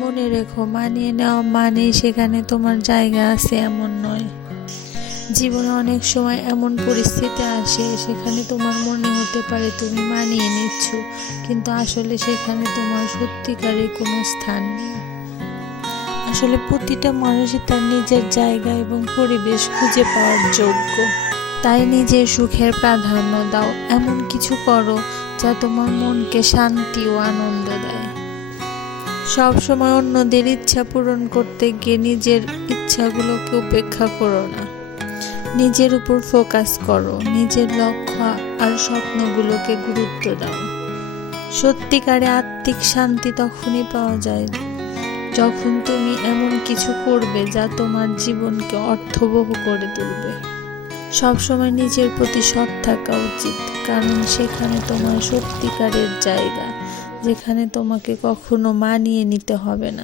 মনে রেখো, মানিয়ে নেওয়া মানে সেখানে তোমার জায়গা আছে এমন নয়। জীবনে অনেক সময় এমন পরিস্থিতি আসে সেখানে তোমার মনে হতে পারে তুমি মানিয়ে নিচ্ছ, কিন্তু আসলে সেখানে তোমার সত্যিকারের কোনো স্থান নেই। আসলে প্রতিটা মানুষই তার নিজের জায়গা এবং পরিবেশ খুঁজে পাওয়ার যোগ্য। তাই নিজের সুখের প্রাধান্য দাও, এমন কিছু করো যা তোমার মনকে শান্তি ও আনন্দ দেয়। সব সময় অন্যদের ইচ্ছা পূরণ করতে গিয়ে নিজের ইচ্ছাগুলোকে উপেক্ষা করো না। নিজের উপর ফোকাস করো, নিজের লক্ষ্য আর স্বপ্নগুলোকে গুরুত্ব দাও। সত্যিকারে আত্মিক শান্তি তখনই পাওয়া যায় যখন তুমি এমন কিছু করবে যা তোমার জীবনকে অর্থবহ করে তুলবে। সবসময় নিজের প্রতি সৎ থাকা উচিত, কারণ সেখানে তোমার সত্যিকারের জায়গা, যেখানে তোমাকে কখনো মানিয়ে নিতে হবে না।